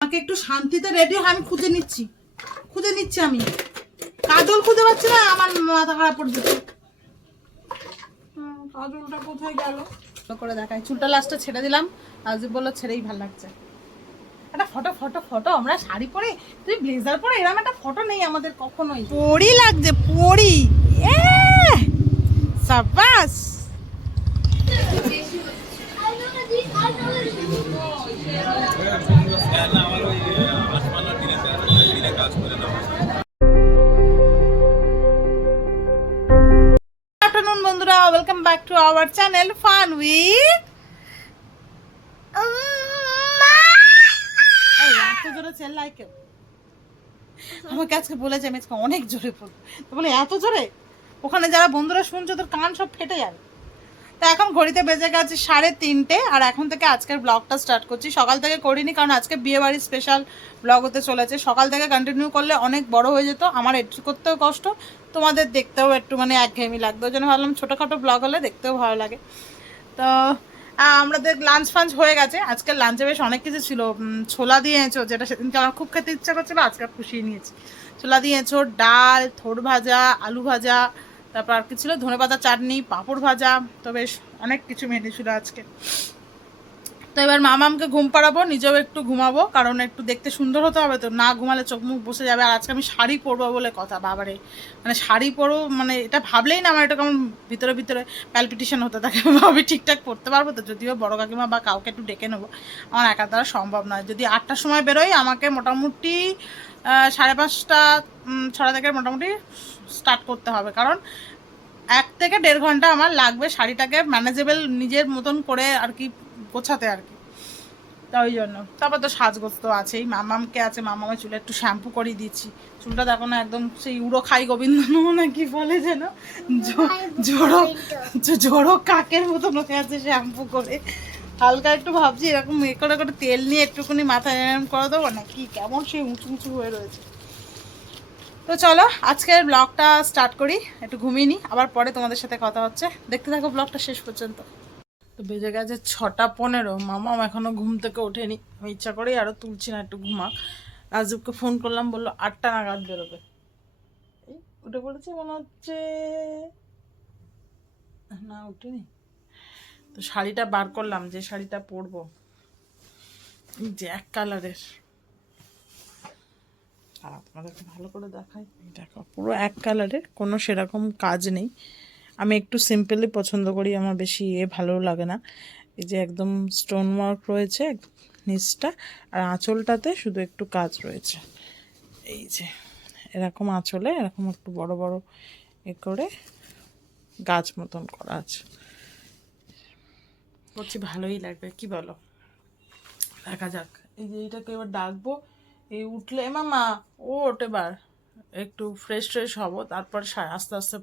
আমাকে একটু শান্তিতে রেডি হয়, আমি খুঁজে নিচ্ছি আমি কাজল খুঁজে পাচ্ছি না, আমার মাথা খারাপ পড়ে যাচ্ছে। কাজলটা কোথায় গেল করে দেখাই। চুলটা লাস্টে ছেড়ে দিলাম, আজ বললো ছেড়েই ভালো লাগছে। একটা ফটো আমরা শাড়ি পরে, তুই ব্লেজার পরে, এরকম একটা ফটো নেই আমাদের কখনোই। পরি লাগছে পরি, সাবাস। আফটারনুন বন্ধুরা, welcome back to our channel fun with. এত জোরে চেল্লাই কেউ? আমাকে আজকে বলেছে আমি আজকে অনেক জোরে বলবো, তো বলে এত জোরে ওখানে যারা বন্ধুরা শুনছো তোর কান সব ফেটে যাবে। তো এখন ঘড়িতে বেজে গেছে 3:30, আর এখন থেকে আজকের ব্লগটা স্টার্ট করছি। সকাল থেকে করিনি কারণ আজকে বিয়ে বাড়ির স্পেশাল ব্লগ হতে চলেছে। সকাল থেকে কন্টিনিউ করলে অনেক বড় হয়ে যেত, আমার এডিট করতেও কষ্ট, তোমাদের দেখতেও একটু মানে একঘেয়েমি লাগতো। ওই জন্য ভাবলাম ছোটোখাটো ব্লগ হলে দেখতেও ভালো লাগে। তো আমাদের লাঞ্চ ফাঞ্চ হয়ে গেছে। আজকের লাঞ্চে বেশ অনেক কিছু ছিল। ছোলা দিয়ে এঁচো, যেটা সেদিনকে আমার খুব খেতে ইচ্ছা করছিল, আজকে পুষিয়ে নিয়েছি। ছোলা দিয়ে এঁচো, ডাল, থোড় ভাজা, আলু ভাজা, তারপর আর কি ছিল, ধনেপাতা চাটনি, পাঁপড় ভাজা। তো বেশ অনেক কিছু মেনু ছিল আজকে। তো এবার মামামকে ঘুম পাড়াবো, নিজেও একটু ঘুমাবো, কারণ একটু দেখতে সুন্দর হতে হবে, তো না ঘুমালে চোখ মুখ বসে যাবে। আর আজকে আমি শাড়ি পরবো বলে কথা, বাবারে মানে শাড়ি পরবো মানে এটা ভাবলেই না আমার এটা কেমন ভিতরে ভিতরে প্যালপিটেশন হতে থাকে। আমি ঠিকঠাক পরতে পারবো তো? যদিও বড় কাকিমা বা কাউকে একটু ডেকে নেবো, আমার একা দ্বারা সম্ভব নয়। যদি 8টার সময় বেরোই, আমাকে মোটামুটি 5:30 ছড়া থেকে মোটামুটি স্টার্ট করতে হবে, কারণ 1 থেকে 1.5 ঘন্টা আমার লাগবে শাড়িটাকে ম্যানেজেবল নিজের মতন করে আর কি গোছাতে আর কি। তা ওই জন্য তারপর তো সাজগোজ তো আছেই, মামামকে আছে, মামামের চুলে একটু শ্যাম্পু করিয়ে দিচ্ছি। চুলটা দেখো না একদম সেই উড়ো খাই গোবিন্দ না কি বলে যেন, জোড়ো কাকের মতন হয়ে আছে শ্যাম্পু করে। হালকা একটু ভাবছি এরকম করে করে তেল নিয়ে একটুখানি মাথায় এরকম করে দেবো নাকি, কেমন সেই উঁচু উঁচু হয়ে রয়েছে। তো চলো আজকের ব্লগটা স্টার্ট করি, একটু ঘুমিয়ে নিই, আবার পরে তোমাদের সাথে কথা হচ্ছে। দেখতে থাকো ব্লগটা শেষ পর্যন্ত। তো বেজে গেছে 6:15, মামাও এখনো ঘুম থেকে ওঠেনি। আমি ইচ্ছা করেই আরও তুলছি না, একটু ঘুমাক। রাজুবকে ফোন করলাম, বললো 8টা নাগাদ বেরোবে। এই উঠে পড়েছে মনে হচ্ছে, না উঠেনি। তো শাড়িটা বার করলাম, যে শাড়িটা পরবো, যে এক কালারের, আর আপনাদেরকে ভালো করে দেখাই, দেখো পুরো এক কালারের, কোনো সেরকম কাজ নেই। আমি একটু সিম্পলি পছন্দ করি, আমার বেশি ভালো লাগে না। এই যে একদম স্টোন ওয়ার্ক রয়েছে নিচটা, আর আঁচলটাতে শুধু একটু কাজ রয়েছে। এই যে এরকম আঁচলে এরকম একটু বড় বড় করে গাছ মতন করা আছে। বলছি ভালোই লাগবে, কি বলো? দেখা যাক। এই যে এইটাকে এবার ডাকবো, এই উঠলে মামা ও এবার একটু ফ্রেশ ট্রেশ হবো, তারপর আস্তে আস্তে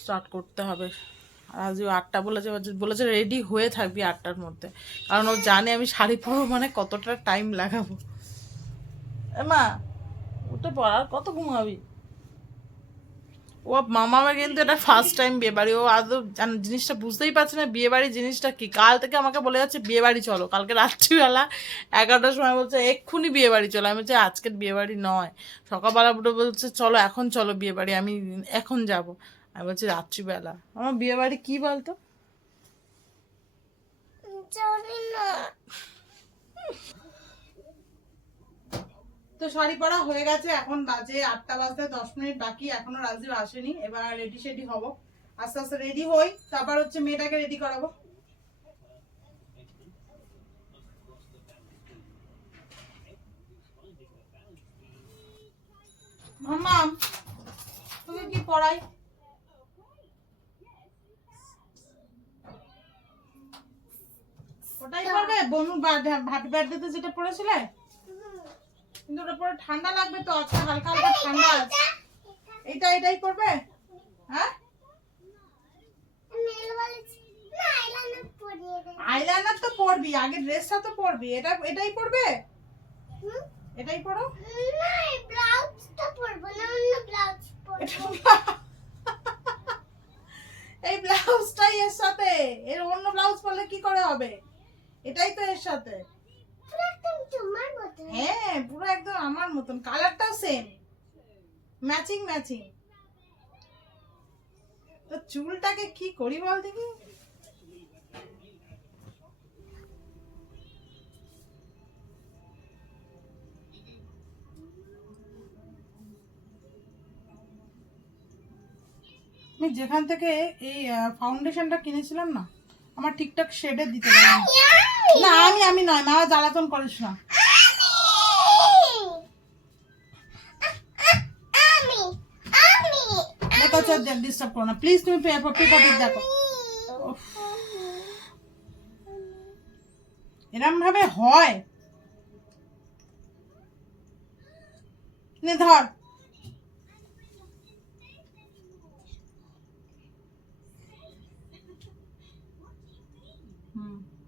স্টার্ট করতে হবে। আর আজ 8টা বলেছে রেডি হয়ে থাকবি 8টার মধ্যে, কারণ ও জানে আমি শাড়ি পরবো মানে কতটা টাইম লাগাবো। মা উঠে পড়, আর কত ঘুমাবি? ও মামামা কিন্তু এটা ফার্স্ট টাইম বিয়ে বাড়ি, ও আদৌ জিনিসটা বুঝতেই পারছে না বিয়ে বাড়ি জিনিসটা কি। কাল থেকে আমাকে বলে যাচ্ছে বিয়ে বাড়ি চলো, কালকে রাত্রিবেলা 11টার সময় বলছে এক্ষুনি বিয়ে বাড়ি চলো। আমি বলছি আজকের বিয়ে বাড়ি নয়। সকালবেলা উঠে বলছে চলো এখন চলো বিয়ে বাড়ি, আমি এখন যাব। আমি বলছি রাত্রিবেলা। আমার বিয়ে বাড়ি কি বলতো? তো শাড়ি পরা হয়ে গেছে, এখন বাজে 8টা বাজতে 10 মিনিট বাকি, এখনো রাজীব আসেনি। এবার রেডি সেডি হবো, আস্তে আস্তে রেডি হই, তারপর হচ্ছে মেয়েটাকে রেডি করাবো। মাম্মা তুমি কি পড়াই? ওটাই পড়বে বনু হ্যাপি বার্থডেতে যেটা পড়েছিলে, কিন্তু ওটা পরে ঠান্ডা লাগবে তো, আজকে হালকা হালকা ঠান্ডা আছে। এটাই পড়বে? হ্যাঁ আইলাইনার তো পরবি, আগে ড্রেসটা তো পরবি। এটাই পরবে? এটাই পরো না, এই ব্লাউজটা পরবো না, অন্য ব্লাউজ পরবো। এই ব্লাউজটাই এর সাথে, এর অন্য ব্লাউজ পরলে কি করে হবে? এটাই তো এর সাথে। একদম তোমার মত আমার মতন, কালারটাও সেম, ম্যাচিং ম্যাচিং। তো চুলটাকে কি করি বল দেখি। আমি যেখান থেকে এই ফাউন্ডেশনটা কিনেছিলাম না, আমার ঠিকঠাক শেডে দিতে পারি না। আমি নয়, মা জ্বালাতন করিস না। দেখো ডিস্টার্ব করো না প্লিজ, তুমি পপি দেখো। এরম ভাবে হয়? নে ধর।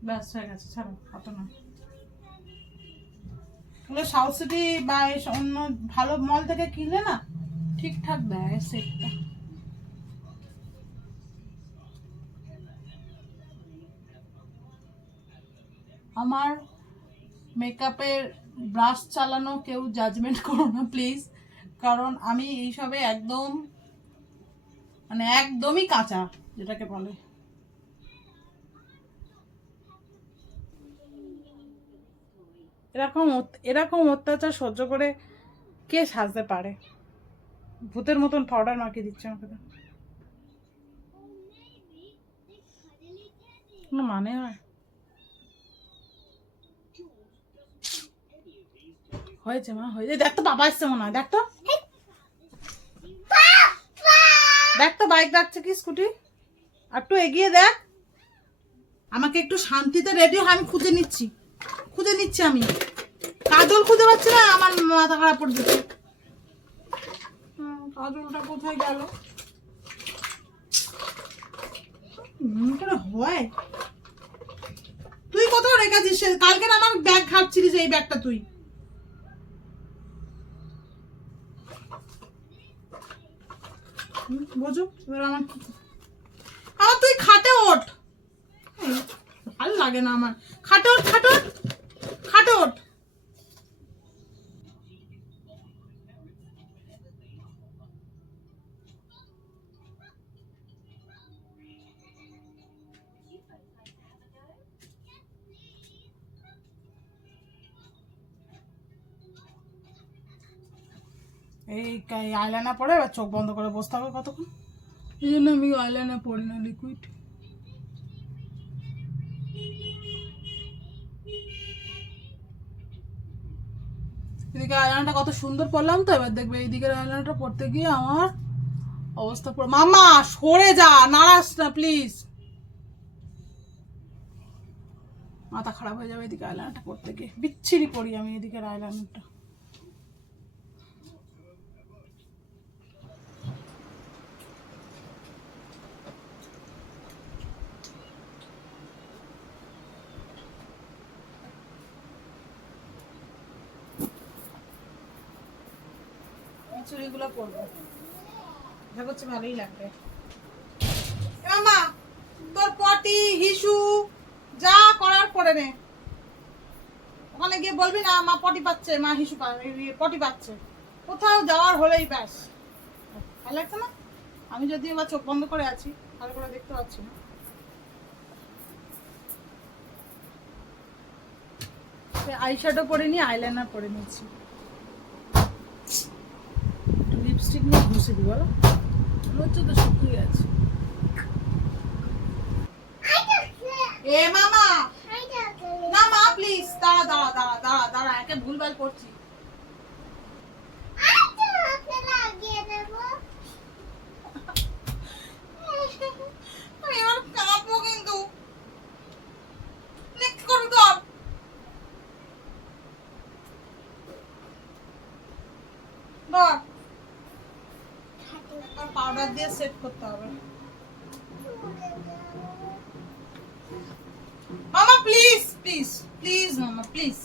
ব্যাস হয়ে গেছে, ছাড়ো, অত না। সাউথ সিটি বা অন্য ভালো মল থেকে কিনলে না ঠিকঠাক দেয় সেটটা। আমার মেকআপের ব্রাশ চালানো কেউ জাজমেন্ট করো না প্লিজ, কারণ আমি এইসবে একদম মানে একদমই কাঁচা, যেটাকে বলে। এরকম অত্যাচার সহ্য করে কে সাজতে পারে? ভূতের মতন পাউডার মাখিয়ে দিচ্ছে আমাকে। কোনো মানে হয়? হয়েছে মা, হয়েছে। দেখ তো বাবা এসছে মনে হয়, দেখ তো, দেখ তো বাইক ডাকছে কি স্কুটি, আর একটু এগিয়ে দেখ। আমাকে একটু শান্তিতে রেডি হয়, আমি খুঁজে নিচ্ছি আমি কাজল খুঁজে পাচ্ছি না, আমার মাথা খারাপ করে দিচ্ছে। কাজলটা কোথায় গেল? হয় তুই কোথাও রেখেছিস? কালকে আমার ব্যাগ ঘাটছিলিস, এই ব্যাগটা তুই। বোঝো এবার আমার তুই খাটে ওঠ। ভালো লাগে না আমার। খাটে ওঠ, খাটে ওঠ, খাটে ওঠ। এই আইলাইনার পরে এবার চোখ বন্ধ করে বসতে হবে কতক্ষণ। এই জন্য আমি আইলাইনার পরি না, লিকুইড। এদিকে আইলাইনারটা কত সুন্দর পরলাম তো, এবার দেখবে এইদিকে আইলাইনারটা পরতে গিয়ে আমার অবস্থা পুরো। মামা সরে যা, নারাস না প্লিজ, মাথা খারাপ হয়ে যাবে এদিকে আইলাইনারটা পরতে গিয়ে। বিচ্ছিরি পরি আমি এদিকে আইলাইনারটা। চুড়িগুলো পরবো, যা করছে ভালোই লাগবে। মামা তোর পটি হিসু যা করার করে নে, ওখানে গিয়ে বলবি না মা পটি পাচ্ছে, মা হিসু পটি পাচ্ছে। কোথাও যাওয়ার হলেই ব্যাস। ভালো লাগছে না? আমি যদি এবার চোখ বন্ধ করে আছি, ভালো করে দেখতে পাচ্ছি না। আইশ্যাডো পরে নিয়ে আইলাইনার পরে নিচ্ছি, লিপস্টিক নিয়ে ঘুষে দিই। বলো হচ্ছে তো শুকিয়ে গেছে। এ মামা না মা প্লিজ, দাঁড়া দাঁড়া দাঁড়া দাঁড়া দাঁড়া, একে ভুলভাল করছি। এবার কাঁপবো কিন্তু। নেক্সট করো কর। পাউডার দিয়ে সেট করতে হবে। মামা প্লিজ প্লিজ প্লিজ মামা প্লিজ।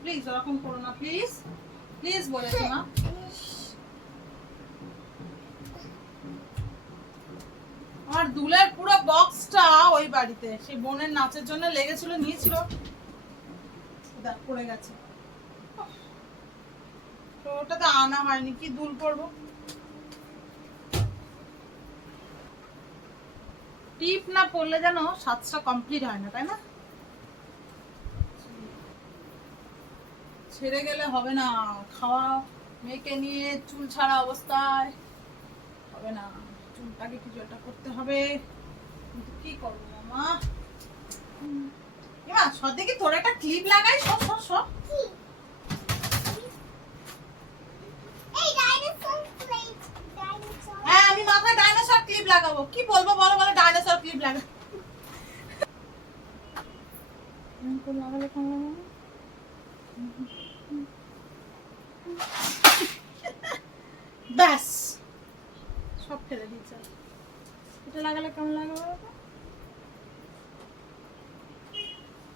প্লিজ ওরকম করো না প্লিজ, প্লিজ বলেছি না। আর দুলের পুরো বক্সটা ওই বাড়িতে, সেই বোনের নাচের জন্য লেগেছিল, নিয়েছিল, দেখ পড়ে গেছে। তো ওটা তো আনা হয়নি, কি দুল পরবো। টিপ না পরলে যেন সাজটা কমপ্লিট হয় না, তাই না? ছেড়ে গেলে হবে না, খাওয়া মেয়েকে নিয়ে চুল ছাড়া অবস্থায় হবে না, চুলটাকে কিছু একটা করতে হবে। কিন্তু কি করবো মামা? এমা সব দেখি তোর একটা ক্লিপ লাগাই, সব সব সব। হ্যাঁ আমি মাথায় ডাইনোসর ক্লিপ লাগাবো। কি বলবো বলো বলো, ডাইনোসর ক্লিপ লাগা। ব্যাস সব ফেলে দিয়েছে। এটা লাগালে কেমন লাগবে?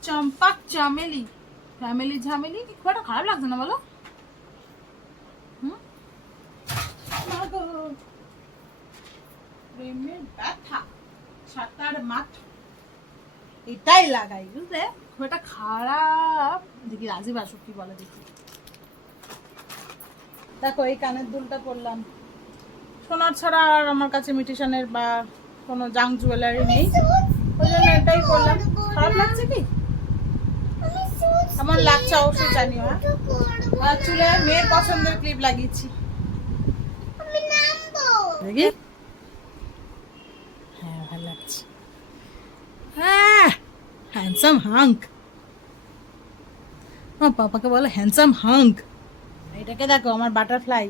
চম্পা চামেলি, ফ্যামিলি ঝামেলি, খুব একটা খারাপ লাগছে না বলো? প্রেমের ব্যথা সাতার মাথা, এটাই লাগাই বুঝলে, খুব একটা খারাপ। দেখি রাজীব আসুক কি বলে দেখি। দেখো এই কানের দুলটা পরলাম, সোনার ছাড়া আর আমার কাছে মিটিশনের বা কোনো জাং জুয়েলারি নেই, ওই জন্য এটাই করলাম। খারাপ লাগছে কি? কেমন লাগছে অবশ্যই জানিও। আর চুলে মেয়ের পছন্দের ক্লিপ লাগিয়েছি দেখি। হ্যাঁ ভালো লাগছে, হ্যাঁ হ্যান্ডসাম হাঙ্ক। আমার পাপাকে বলো হ্যান্ডসাম হাঙ্ক। এটাকে দেখো আমার বাটারফ্লাই,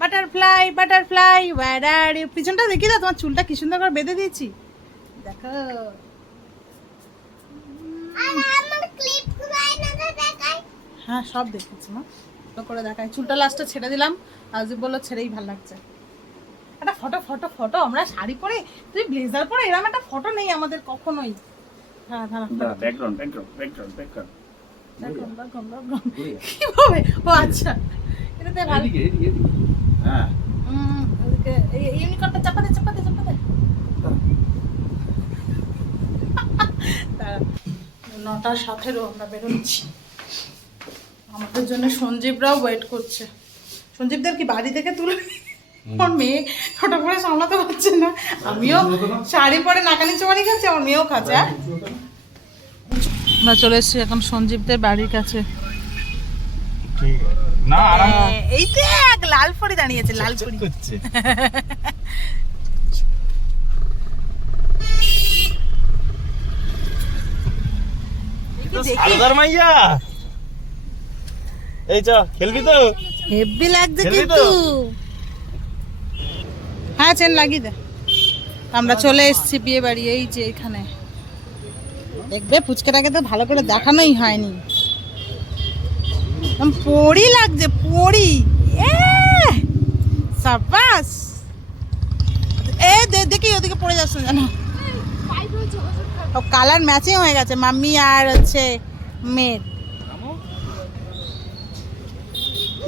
বাটারফ্লাই বাটারফ্লাই ওয়ার পিছনটা দেখি দাও, তোমার চুলটা কি সুন্দর করে বেঁধে দিয়েছি দেখো। হ্যাঁ সব দেখেছি মা, করে দেখাই। চুলটা লাস্টে ছেড়ে দিলাম, আজকে বললো ছেড়েই ভালো লাগছে। একটা ফটো ফটো ফটো, আমরা শাড়ি পরে তুই ব্লেজার পরে, এরকম একটা ফটো নেই আমাদের কখনোই। হ্যাঁ হ্যাঁ ব্যাকগ্রাউন্ড ব্যাকগ্রাউন্ড ব্যাকগ্রাউন্ড ব্যাকগ্রাউন্ড কিভাবে? ও আচ্ছা এটাতে ভালো। হ্যাঁ ওদিকে এই ইউনিকর্নটা চাপা দে চাপা দে চাপা দে। 9টার 7:15 আমরা বেরোচ্ছি। আমাদের জন্য সঞ্জীবরাও ওয়েট করছে। সঞ্জীবদের কি বাড়ি থেকে তুলে, ওর মেয়ে ছোট করে সামলাতে পারছে না। আমিও শাড়ি পরে নাকানি চোবানি খাচ্ছি, আমার মেয়েও খাচ্ছে। আমরা চলে এসেছি এখন সঞ্জীবদের বাড়ির কাছে। না এই দেখ লাল পরি দাঁড়িয়েছে, লাল পরি করছে। সারদার মাইয়া, এই চ খেলবি তো? হেভি লাগছে কিন্তু। হ্যাঁ চেন লাগিয়ে দে। আমরা চলে এসেছি বিয়ে বাড়ি, এই যে এখানে দেখবে। পুচকাটাকে তো ভালো করে দেখানোই হয়নি, পরি লাগছে পরি। সাবাস। এ দেখি ওদিকে পড়ে যাচ্ছে জানো, কালার ম্যাচিং হয়ে গেছে মাম্মি আর হচ্ছে মেয়ের।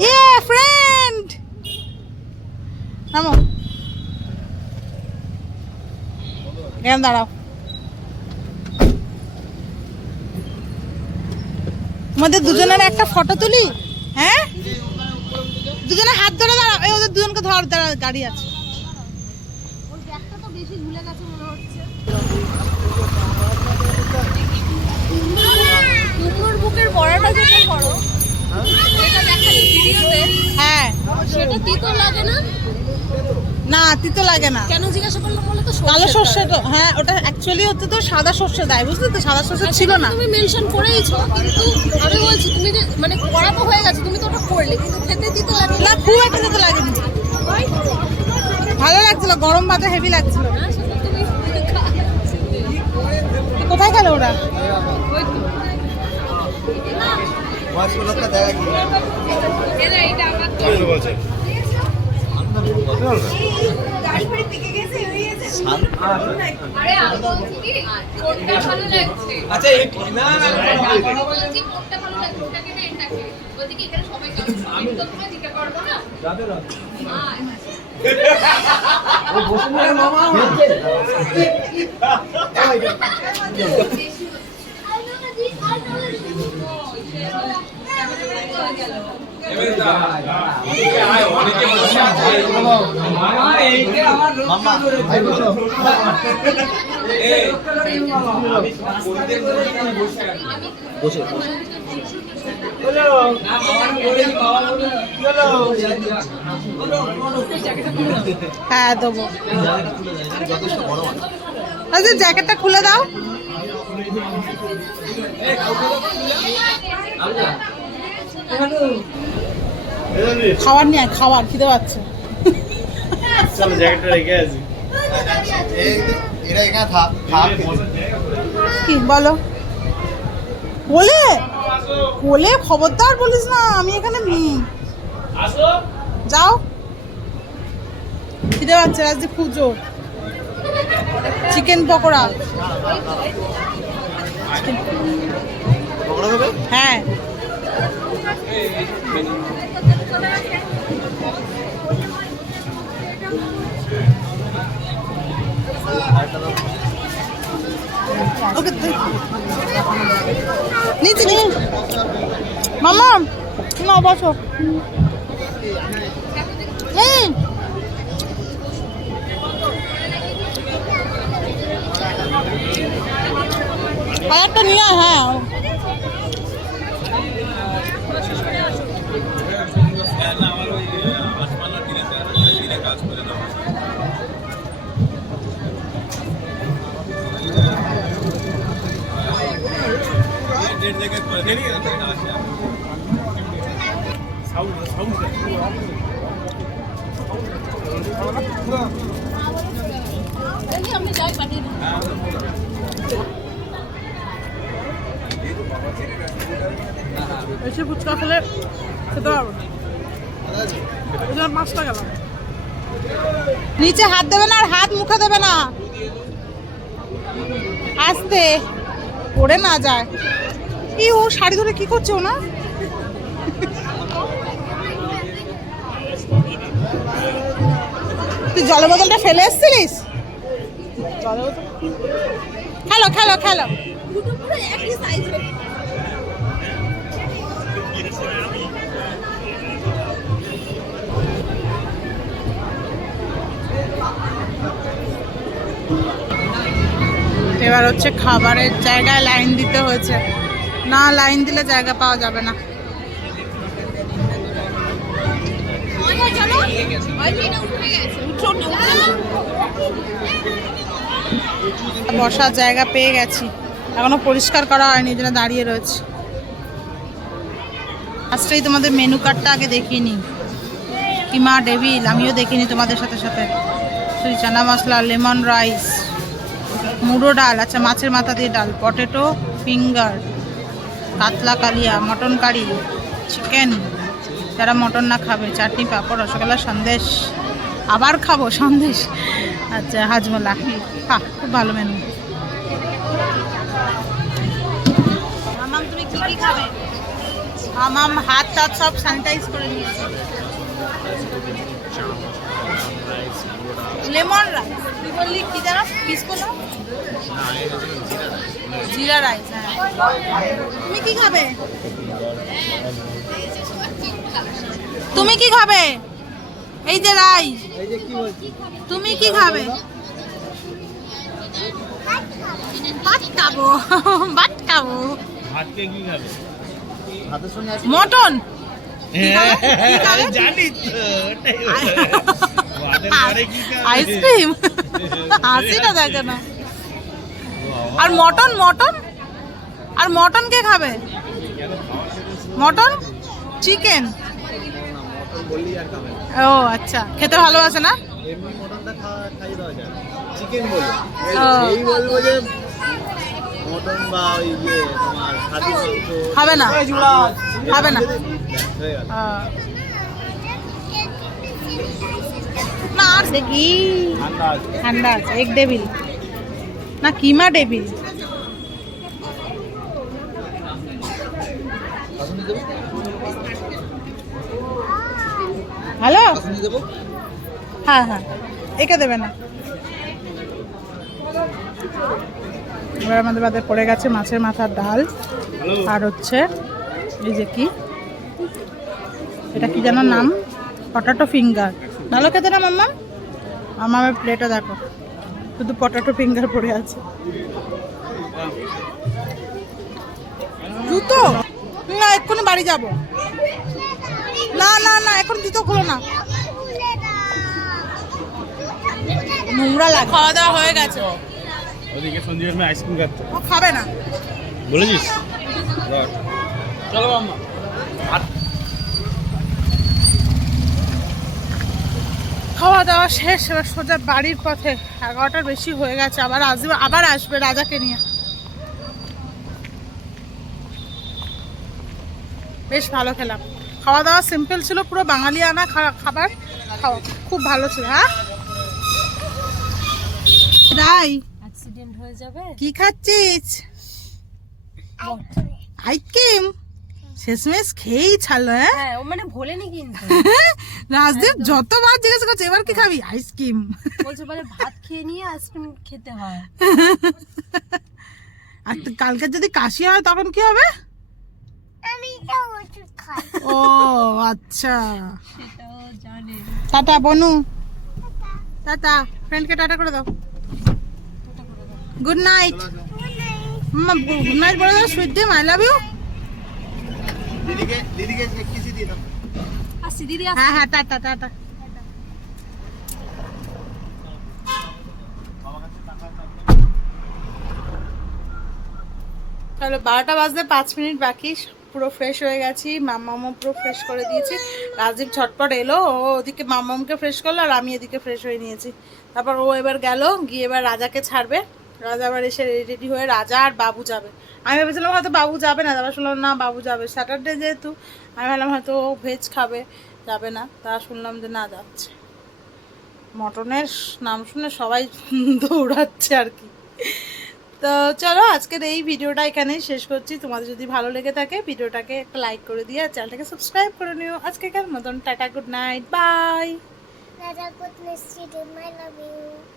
ইয়ে ফ্রেন্ড নামো, এখানে দাঁড়াও। আমাদের দুজনের একটা ফটো তুলি। হ্যাঁ দুজনে হাত ধরে দাঁড়াও, এই ওদের দুজনকে ধর, দাঁড়া গাড়ি আছে। বুকের বড়টা যেটা করো, এটা দেখালি ভিডিওতে। হ্যাঁ সেটা তিতো লাগে না? না তিতো লাগে না। কেন জিজ্ঞাসা করলাম বলে তো কালো সরষে তো, হ্যাঁ ওটা অ্যাকচুয়ালি হচ্ছে তো সাদা সরষে দেয়, বুঝলি তো? সাদা সরষে ছিল না, তুমি মেনশন করেইছো, কিন্তু আমি বলছি তুমি যে মানে করা তো হয়ে গেছে, তুমি তো ওটা করলে, কিন্তু খেতে তিতো লাগে না? খুব একটা তিতো লাগেনি, ভালো লাগছিল, গরম ভাতে হেভি লাগছিল। কোথায় গেল ওরা? আচ্ছা এই না না হ্যাঁ দেবো। আচ্ছা জ্যাকেটটা খুলে দাও। খাবার নিয়ে আয়, খাবার খিদে পাচ্ছে। চলো জ্যাকেটটা রেখে আসি। এরা এখানে থাক থাক কি বলো? কোলে কোলে খবরদার বলিস না, আমি এখানে যাও। খিদে পাচ্ছে আজকে খুব জোর। চিকেন পকোড়া। পকোড়া খাবে? হ্যাঁ ওকে নিচে নিয়ে মামা না বসো। একটা নিয়ে আয়, হ্যাঁ আমি যাই পাঠিয়ে দিই। এসে ফুচকা খেলে খেতে পারবো না, 5 টাকা গেলাম। নিচে হাত দেবে না আর হাত মুখে দেবে না, আস্তে পড়ে না যায়। এই ও শাড়ি ধরে কি করছে ও না? তুই জলের বোতলটা ফেলে এসেছিলিস? খেলো খেলো খেলো। দুটো পুরো একই সাইজের। এবার হচ্ছে খাবারের জায়গায় লাইন দিতে হয়েছে, না লাইন দিলে জায়গা পাওয়া যাবে না। বসার জায়গা পেয়ে গেছি, এখনো পরিষ্কার করা হয়নি, এই জন্য দাঁড়িয়ে রয়েছে। আজকেই তোমাদের মেনু কার্ডটা আগে দেখিয়ে নিই। কিমা ডেভিল আমিও দেখিনি তোমাদের সাথে সাথে। সুই চানা মশলা, লেমন রাইস, মুড়ো ডাল, আচ্ছা মাছের মাথা দিয়ে ডাল, পটেটো ফিঙ্গার, কাতলা কালিয়া, মটন কারি, চিকেন যারা মটন না খাবে, চাটনি পাঁপড়, রসগোল্লা, সন্দেশ, আবার খাবো সন্দেশ, আচ্ছা হাজমোলা। হ্যাঁ খুব ভালো মেনু। মামাম তুমি কি কি খাবে? মামাম হাত টাত সব স্যানিটাইজ করে নিয়েছে। লেমন রাইস তুই বললি কি জানো পিস করো? জিরা রাইস। হ্যাঁ তুমি কি খাবে? তুমি কি খাবে? এই যে রাইস। তুমি কি খাবে? ভাত খাবো। ভাত খাবো। ভাতকে কি খাবে? ভাতের সঙ্গে আছে মটন। জানি তো আইসক্রিম। হাসি না দেখে না। আর মটন মটন আর মটন কে খাবে? Mutton chicken. বললি আর খাবে ও আচ্ছা, খেতে ভালোবাসে না? এমনি মটনটা খাই দেওয়া যায়, চিকেন বলে ও। এই বলবো যে মটন বা ওই ইয়ে তোমার খাসি মাংস খাবে না খাবে না। হয়ে গেল। না আর দেখি ঠান্ডা আছে। এক ডেভিল না কিমা ডেভিল। ভালো হ্যাঁ হ্যাঁ, একে দেবে না। এবার আমাদের বাদে পড়ে গেছে মাছের মাথার ডাল, আর হচ্ছে এই যে কি এটা কি যেন নাম, পটাটো ফিঙ্গার। ভালো খেতে না মাম্মা? আমার প্লেটে দেখো শুধু পটাটো ফিঙ্গার পড়ে আছে। জুতো না, এক্ষুনি বাড়ি যাব। না না না, এখন জুতো খুলো না, নোংরা লাগে। খাওয়া দাওয়া হয়ে গেছে। ওদিকে সঞ্জীব আমি আইসক্রিম খাচ্ছে। ও খাবে না বলেছিস? চলো মাম্মা। খাওয়া দাওয়া শেষ, এবার সোজা বাড়ির পথে। 11টার বেশি হয়ে গেছে, আবার আসবে রাজাকে নিয়ে। বেশ ভালো খেলাম, খাওয়া দাওয়া সিম্পল ছিল, পুরো বাঙালি আনা খাবার খাওয়া খুব ভালো ছিল। হ্যাঁ রাই, অ্যাক্সিডেন্ট হয়ে যাবে। কি খাচ্ছিস? আইসক্রিম শেষমেশ খেয়েই ছাড়লো। হ্যাঁ হ্যাঁ, ও মানে ভোলেনি কিন্তু। রাজদীপ যতবার জিজ্ঞাসা করছে এবার কি খাবি, আইসক্রিম। বলছে বলে ভাত খেয়ে নিয়ে আইসক্রিম খেতে হয়। আর কালকে যদি কাশি হয় তখন কি হবে? ও আচ্ছা, সেটাও জানে। টাটা বনু, টাটা। ফ্রেন্ডকে টাটা করে দাও। গুড নাইট মাম্মা, গুড নাইট বলে দাও। সুইট ডিম, আই লাভ ইউ। দিদিকে কিসি দিয়ে দাও। আসি দিদি, হ্যাঁ হ্যাঁ, টাটা টাটা। চলো 12টা বাজতে 5 মিনিট বাকি, পুরো ফ্রেশ হয়ে গেছি। মাম্মামও পুরো ফ্রেশ করে দিয়েছি। রাজদীপ ঝটপট এলো, ও ওদিকে মাম্মামকে ফ্রেশ করলো আর আমি এদিকে ফ্রেশ হয়ে নিয়েছি। তারপর ও এবার গেল, গিয়ে এবার রাজাকে ছাড়বে। রাজা আবার এসে রেডি হয়ে, রাজা আর বাবু যাবে। আমি ভেবেছিলাম হয়তো বাবু যাবে না, তারপর শুনলাম না বাবু যাবে। স্যাটারডে যেহেতু আমি ভাবলাম হয়তো ও ভেজ খাবে, যাবে না। তা শুনলাম যে না, যাচ্ছে। মটনের নাম শুনে সবাই দৌড়াচ্ছে আর কি। তো চলো আজকের এই ভিডিওটা এখানেই শেষ করছি। তোমাদের যদি ভালো লেগে থাকে ভিডিওটাকে একটা লাইক করে দিয়ে আর চ্যানেলটাকে সাবস্ক্রাইব করে নিও। আজকেকার মতন tata, good night, bye. Raja, goodness, you do. I love you.